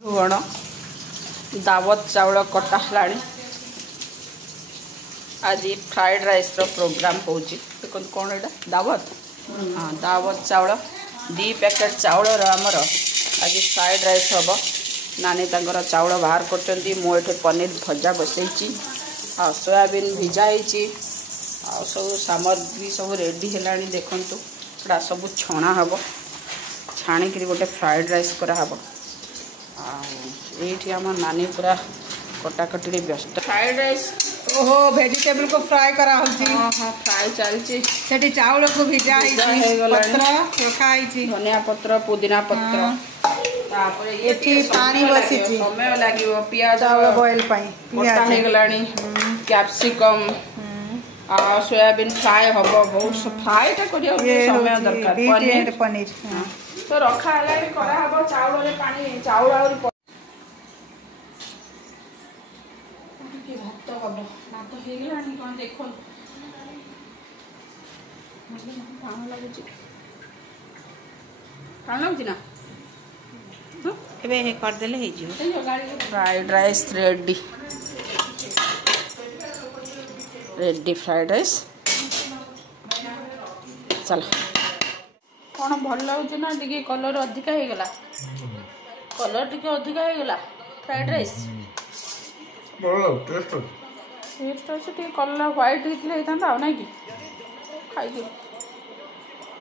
गण दावत चाउल कटा है आज फ्राइड राइस रो प्रोग्राम होची देखो कौन एटा दावत हाँ दावत चाउल 2 पैकेट चाउल आमर आज फ्राइड राइस हम नानी तांकर चाउल बाहर करचंती मो एठे पनीर भजा बसैची आ सोयाबीन भिजाई आ सब सामग्री सब रेडी हेलानी देखंतु एटा सब छणा हबो छाणी गोटे फ्राइड राइस करा हबो ये आम नानी पूरा कटाकटी व्यस्त फ्राइड राइस ओहो वेजिटेबल को फ्राई करा होची हाँ हाँ फ्राई चलची सेठी चावल को भिजा पत्र रखा धनिया पत्र पुदीना पत्र तापरे एठी पानी बसिची समय लागिवो पियाज चावल बॉईल पाई कटा हे गलानी कैप्सिकम आ सोयाबीन फ्राई हबो बहुत फ्राई टा करियो समय दरकार पनीर तो रखा है करा हबो चाउल रे पानी चाउल और के भक्त हबो ना तो हे गलानी कोन देखो मुझे खाना लागुची खाना लागुची ना एबे हे कर देले हे जियो fried rice ready fried rice चलो कौन भल लगे ना टी कलर अधिका हो गला कलर टी अधिका हो गला फ्राइड राइस टेस्ट अच्छे कलर व्हाइट होता ना कि खाई